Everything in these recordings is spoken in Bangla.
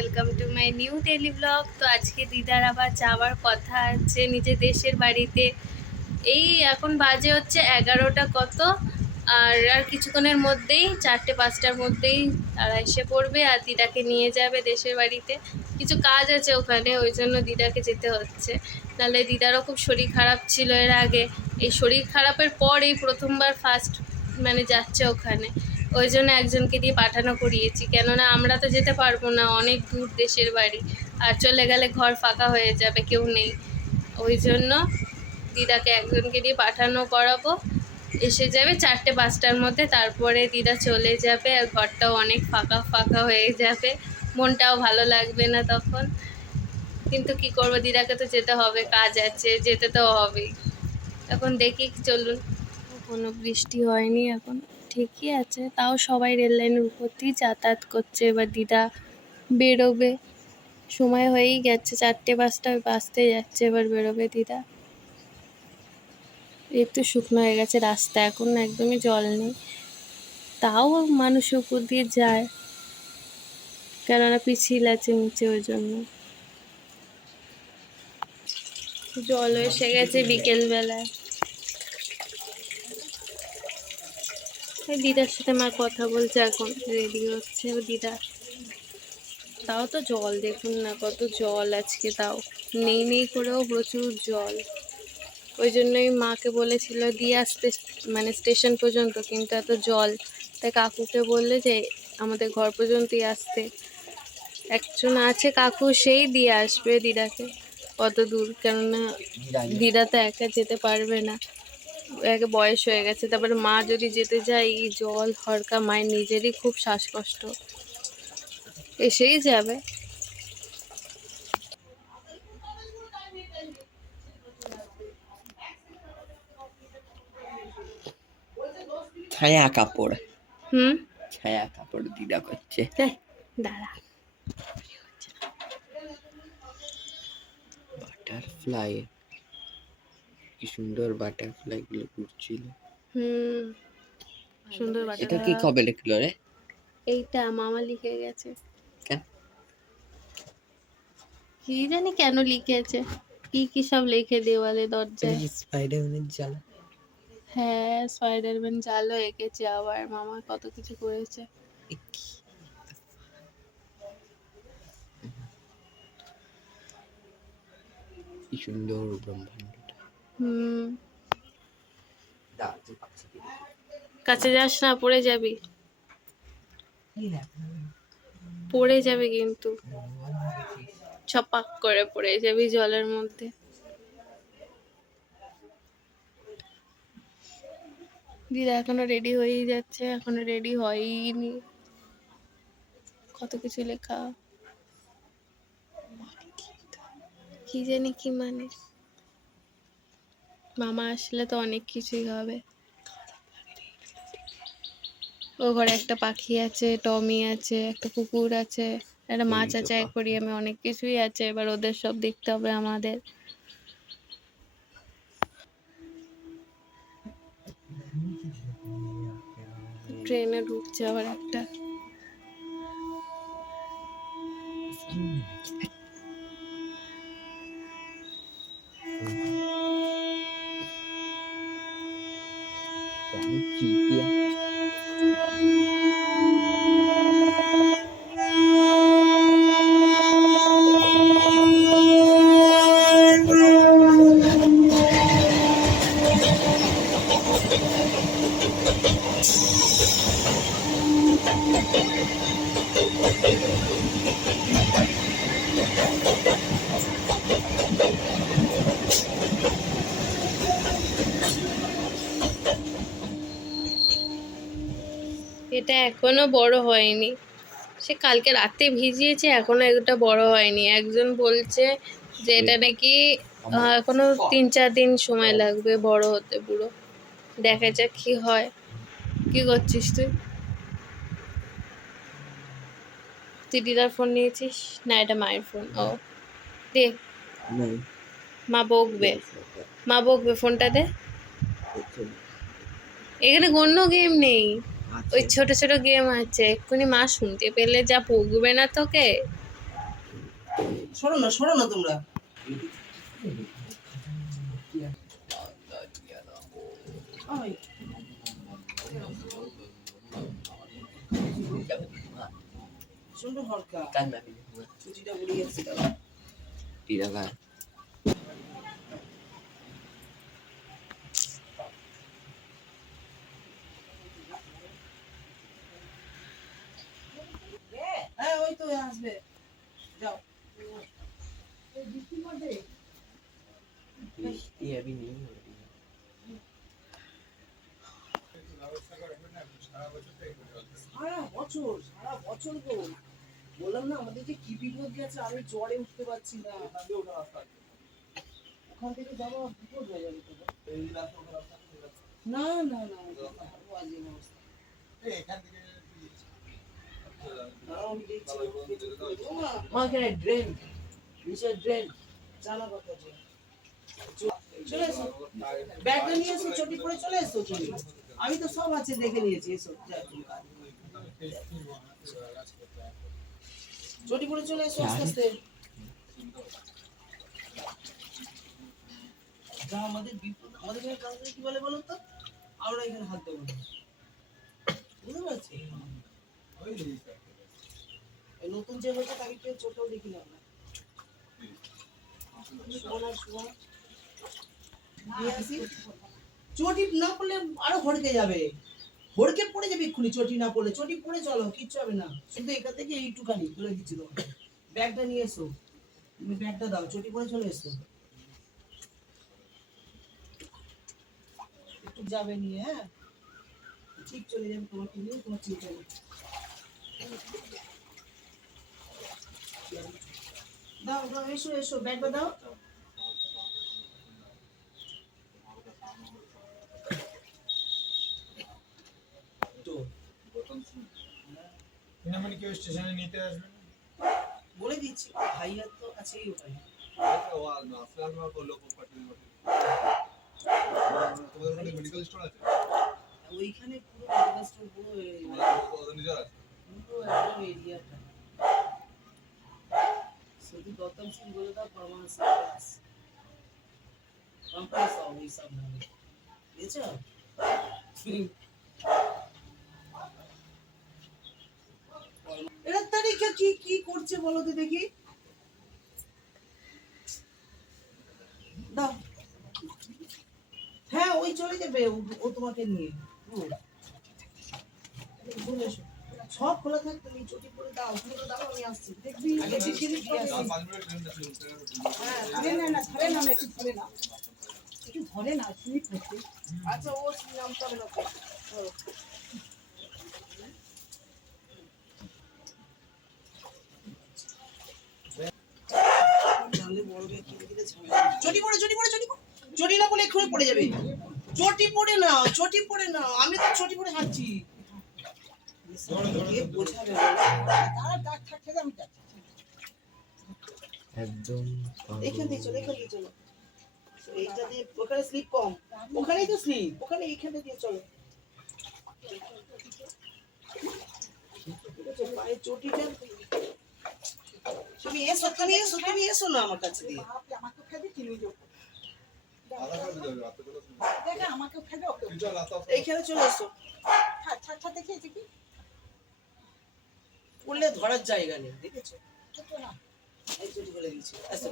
Welcome to my new daily blog. তো আজকে দিদার আবার যাওয়ার কথা আছে নিজের দেশের বাড়িতে। এই এখন বাজে হচ্ছে 11টা কত, আর কিছুক্ষণের মধ্যেই 4টে-5টার মধ্যেই তারা এসে পড়বে আর দিদাকে নিয়ে যাবে দেশের বাড়িতে। কিছু কাজ আছে ওখানে, ওই জন্য দিদাকে যেতে হচ্ছে, নাহলে দিদারও খুব শরীর খারাপ ছিল এর আগে। এই শরীর খারাপের পর এই প্রথমবার ফার্স্ট মানে যাচ্ছে ওখানে, ওই জন্য একজনকে দিয়ে পাঠানো করিয়েছি, কেননা আমরা তো যেতে পারবো না, অনেক দূর দেশের বাড়ি, আর চলে গেলে ঘর ফাঁকা হয়ে যাবে, কেউ নেই। ওই জন্য দিদাকে একজনকে দিয়ে পাঠানো করাবো, এসে যাবে 4টে-5টার মধ্যে, তারপরে দিদা চলে যাবে আর ঘরটাও অনেক ফাঁকা ফাঁকা হয়ে যাবে, মনটাও ভালো লাগবে না তখন। কিন্তু কি করবো, দিদাকে তো যেতে হবে, কাজ আছে, যেতে তো হবেই। এখন দেখি, চলুন। কোনো বৃষ্টি হয়নি এখন, ঠিকই আছে, তাও সবাই রেল লাইনের উপর দিয়ে যাতায়াত করছে। এবার দিদা বেরোবে, সময় হয়েই গেছে, 4টে-5টা বাজতে যাচ্ছে, এবার বেরোবে দিদা। একটু শুকনো হয়ে গেছে রাস্তা, এখন একদমই জল নেই, তাও মানুষ উপর দিয়ে যায়, কেননা পিছিল আছে নিচে, ওই জন্য। জল এসে গেছে বিকেলবেলায়। দিদার সাথে আমার কথা বলছে, এখন রেডি হচ্ছে দিদা। তাও তো জল দেখুন না, কত জল আজকে, তাও নেই নেই করেও প্রচুর জল। ওই জন্যই মাকে বলেছিল দিয়ে আসতে, মানে স্টেশন পর্যন্ত, কিন্তু এত জল, তাই কাকুকে বললে যে আমাদের ঘর পর্যন্তই আসতে। একজন আছে কাকু, সেই দিয়ে আসবে দিদাকে কত দূর, কেননা দিদা তো একা যেতে পারবে না, একে বয়স হয়ে গেছে, তারপরে মা যদি যেতে যায়, এই জল হরকা, মায়ের নিজেরই খুব শ্বাসকষ্ট, এসেই যাবে। ছায়া কাপড় হুম, ছায়া কাপড় দিদা করছে। দাঁড়া। বাটারফ্লাই, কি সুন্দর বাটারফ্লাই গুলো ঘুরছিল। হুম, সুন্দর এটা বাটারফ্লাই। কি কবে লিখলো রে? এইটা মামা লিখে গেছে, কেন? কি জানি কেন লিখেছে, কি কি সব লিখে দেওয়ালে, দরজায়। স্পাইডারম্যানের জ্বালা। হ্যাঁ, স্পাইডারম্যান জালও এঁকেছে, আবার মামা কত কিছু করেছে। কি সুন্দর ব্রহ্মাণ্ডটা। হুম, কাছে যাস না, পড়ে যাবি, পড়ে যাবে কিন্তু, ছপাক করে পড়ে যাবি জলের মধ্যে। দিদা এখনো রেডি হয়েই যাচ্ছে, এখনো রেডি হয়নি, কত কিছু লেখা, কি জানি কি মানে। মামা আসলে তো অনেক কিছুই হবে। ও ঘরে একটা পাখি আছে, টমি আছে, একটা কুকুর আছে, একটা মাছ আছে, অ্যাকোয়ারিয়ামে অনেক কিছুই আছে, এবার ওদের সব দেখতে হবে আমাদের। ট্রেনে ঢুকছে আবার একটা। এটা এখনো বড় হয়নি, সে কালকে রাতে ভিজিয়েছে, এখনো এটা বড় হয়নি। একজন বলছে যে এটা নাকি এখনো 3-4 দিন সময় লাগবে বড় হতে পুরো। দেখা যাক কি হয়। কি করছিস তুই? তুই দিদার ফোন নিয়েছিস না? এটা মায়ের ফোন। ও দে, মা বকবে, মা বকবে, ফোনটা দে। এখানে কোনো গেম নেই, ওই ছোট ছোট গেম আছে, এক্ষুনি মা শুনতে পেলে যা বকবে না তোকে। সরো না তোমরা। ওই, প্রচন্ড হরকা, ছুটিটা উড়ে যাচ্ছে দাদা। টিরাগা হ্যাঁ ওই তো আসবে, যাও। ये अभी नहीं हो रही है। সারা বছর গো, বললাম না আমাদের যে কি বিপদ গেছে, আমি জ্বরে উঠতে পারছি না, ওখান থেকে যাবো বিপদ হয়ে যাবে তো। না না না, বাজে অবস্থা। দাঁড়াও, আমি দেখছি। ওমা, এখানে ড্রেন, নিচে ড্রেন। জানা কথা যে চলে এসো, ব্যাগটা নিয়ে এসো, চটি পরে চলে এসো তুমি। আমি তো সব আছে দেখে নিয়েছি, এসো যাও তুমি। চটি পরে চলে এসো আস্তে আস্তে। যা আমাদের বিপদ, আমাদের এখানে কাজ কি বলে বলো তো, আমরা এখানে হাত দেবো না, বুঝতে পারছি। এই নতুন যে হয়েছে তাকে কেউ চোখেও দেখিলাম না। চটি না পড়লে আরো হড়কে যাবে, হড়কে পড়ে যাবে এক্ষুনি। চটি না পড়লে, চটি পরে চলো, কিচ্ছু হবে না। শুধু এখান থেকে এইটুখানি তুলে দিচ্ছি তোমাকে। ব্যাগটা নিয়ে এসো, তুমি ব্যাগটা দাও, চটি পরে চলে এসো। একটু যাবে নিয়ে, হ্যাঁ ঠিক চলে যাবে, তোমাকে নিয়ে তোমার চিন্তা নেই। দাও দাও, এসো এসো, ব্যাগটা দাও। মানে কেউ স্টেশনে নিতে আসবে না? বলে দিচ্ছি, ভাইয়া তো আছেই ওখানে। মেডিকেল স্টোর আছে, ওইখানে পুরো মেডিকেল স্টোর, পুরো ওদের নিজের আছে। পুরো একদম এরিয়াটা। শুধু গৌতম সিং বলে দাও পারমানেন্ট সার্ভিস কমপ্লেক্স ওই সব নামে, বুঝেছো? এরা তারিখে কি কি করছে বলো তো দেখি, দাও। হ্যাঁ ওই চলে যাবে, ও তোমাকে নিয়ে। বলে এসো। সব খোলা থাক, তুমি চটি পরে দাও, পুরো দাও, আমি আসছি দেখবি। আগে চিঠি লিখে আসি। 5 মিনিট ট্রেনটা ছিল। হ্যাঁ ধরে না ধরে না, একটু ধরে না, একটু ধরে না, স্লিপ হচ্ছে। আচ্ছা ও নামটা না তো, তাহলে বড় ব্যাগ কিনে দিলে ঝামেলা। চটি পরে চটি পরে চটি পরে, চটি না পরে এক্ষুনি পড়ে যাবে। চটি পরে নাও, চটি পরে নাও, আমি তো চটি পরে হাঁটছি। কে বোঝাবে বলো? একদম এখান দিয়ে চলো, এখান দিয়ে চলো। এইটা দিয়ে, ওখানে স্লিপ কম, ওখানেই তো স্লিপ, ওখানে এইখানে দিয়ে চলো। পায়ের চটিটা, তুমি এসো, তুমি এসো, তুমি এসো না আমার কাছে দিয়ে। আধা খাবে যাবে, রাতে বেলা কিন্তু রাতে এইখানে চলে এসো, পড়লে ধরার জায়গা নেই, দেখেছো? এই চটি বলে দিচ্ছি, আসো।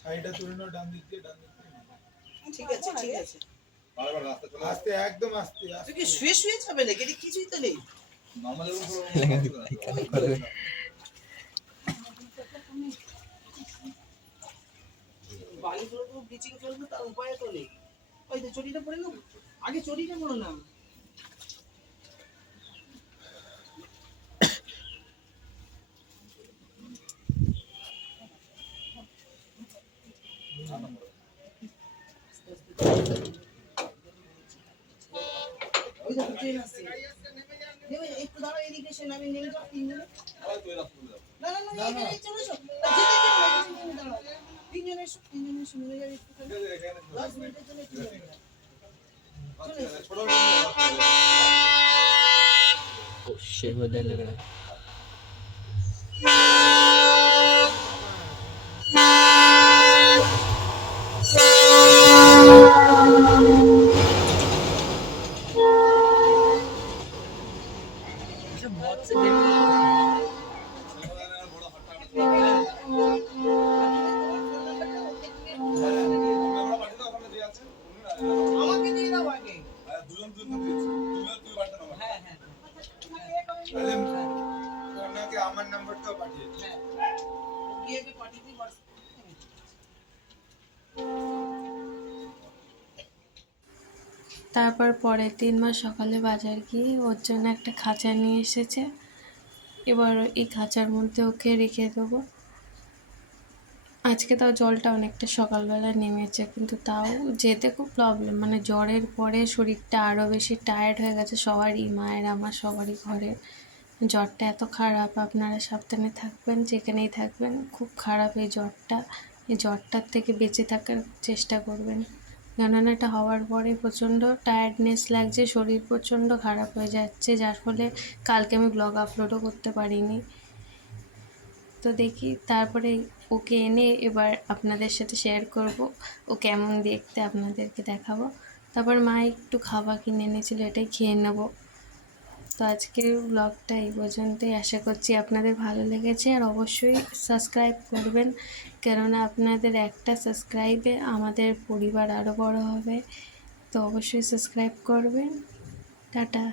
সাইডটা তুলে নাও, ডান দিক দিয়ে, ডান দিক দিয়ে। ঠিক আছে ঠিক আছে। বারবার রাস্তা চলে আস্তে, একদম আস্তে তুই আস্তে। কি শুয়ে শুয়ে যাবে নাকি? এটা কিছুই তো নেই। নরমালের উপর বালিগুলো তো ব্লিচিং ফেলবো, তার উপায় তো নেই। ওই তো চটিটা পরে নাও, আগে চটিটা পরো না। ওই তো ট্রেন আসছে, নেমে একটু দাঁড়াও, এদিকে এসে নামে নেমে যাও, 3 জনে। তুই রাস্তা চলে যাবে। না না না, এখানে চলে এসো, যেতে যেতে এখানে দাঁড়াও, 3 জনে এসো, 3 জনে এসে নেমে যাবে একটু। ঠিক আছে, এখানে 10 মিনিটের জন্য একটু নেমে যাও। আচ্ছা, ছোট शेर बदल लग रहा है। আমরা পাঠিয়ে দাও, ওখানে দিয়ে আছে। আমাকে দিয়ে দাও আগে। হ্যাঁ, দুজন দুজন দিয়েছি। তুমি আর তুই পাঠানো আমার। হ্যাঁ হ্যাঁ তাহলে ওনাকে আমার নাম্বারটাও পাঠিয়ে দিই। হ্যাঁ গিয়ে পাঠিয়ে দিই হোয়াটসঅ্যাপে। তারপর পরের দিন মা সকালে বাজার গিয়ে ওর জন্য একটা খাঁচা নিয়ে এসেছে। এবার এই খাঁচার মধ্যে ওকে রেখে দেবো। আজকে তাও জলটা অনেকটা সকালবেলা নেমেছে, কিন্তু তাও যেতে খুব প্রবলেম, মানে জ্বরের পরে শরীরটা আরও বেশি টায়ার্ড হয়ে গেছে সবারই, মায়ের আমার সবারই ঘরে। জ্বরটা এত খারাপ, আপনারা সাবধানে থাকবেন, যেখানেই থাকবেন। খুব খারাপ এই জ্বরটা। এই জ্বরটার থেকে বেঁচে থাকার চেষ্টা করবেন, কেননা এটা হওয়ার পরে প্রচণ্ড টায়ার্ডনেস লাগছে, শরীর প্রচণ্ড খারাপ হয়ে যাচ্ছে, যার ফলে কালকে আমি ব্লগ আপলোডও করতে পারিনি। তো দেখি তারপরে ওকে এনে এবার আপনাদের সাথে শেয়ার করব, ও কেমন দেখতে আপনাদেরকে দেখাবো। তারপর মা একটু খাবার কিনে এনেছিল, এটাই খেয়ে নেব। তো আজকের ব্লগটা এই পর্যন্তই, আশা করছি আপনাদের ভালো লেগেছে। আর অবশ্যই সাবস্ক্রাইব করবেন, কেননা আপনাদের একটা সাবস্ক্রাইবে আমাদের পরিবার আরও বড় হবে। তো অবশ্যই সাবস্ক্রাইব করবেন। টাটা।